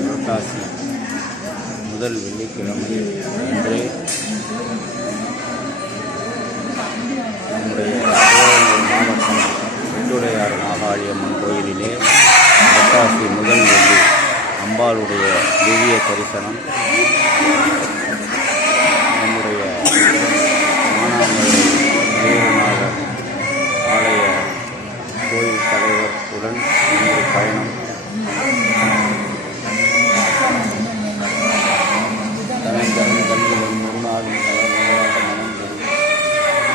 புரட்டாசி முதல் வெள்ளிக்கிழமை அன்று நம்முடைய சிவகங்கை மாவட்டம் வெட்டுடையார் மாகாளியம்மன் கோயிலிலே புரட்டாசி முதல் வெள்ளி அம்பாளுடைய திவ்ய தரிசனம் நம்முடைய மானாமதுரை வீரநாதர் ஆலய கோயில் தலைவர் உடன் இன்று பயணம். தனந்தரும் கல்வியும் முருநாளும்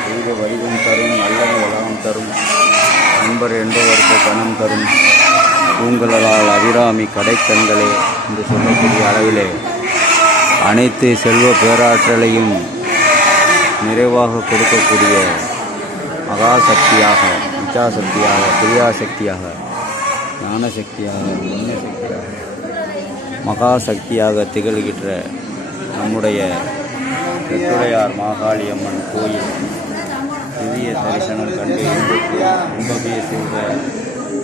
தெய்வ வடிவம் தரும், நல்லது வளம் தரும், நண்பர் என்பவருக்கு பணம் தரும், பூங்கலால் அபிராமி கடைக்கண்களே என்று சொல்லக்கூடிய அளவிலே அனைத்து செல்வ பேராற்றலையும் நிறைவாக கொடுக்கக்கூடிய மகாசக்தியாக, இச்சாசக்தியாக, கிரியாசக்தியாக, ஞானசக்தியாக, புண்ணியசக்தியாக, மகாசக்தியாக திகழ்கின்ற நம்முடைய வெட்டுடையார் மாகாளியம்மன் கோயில் திவ்ய தரிசனம் கண்டு இன்பமே செய்த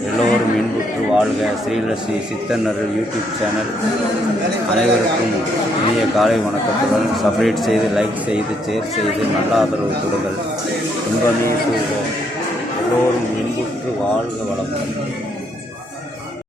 எல்லோரும் இன்புற்று வாழ்க. ஸ்ரீலஸ்ரீ சித்தன்னர்கள் யூடியூப் சேனல் அனைவருக்கும் இனிய காலை வணக்கத்துடன் சப்ஸ்கிரைப் செய்து, லைக் செய்து, ஷேர் செய்து நல்ல ஆதரவு கொடுங்கள். இன்பமே செய்த எல்லோரும் இன்புற்று வாழ்க வளமுடன்.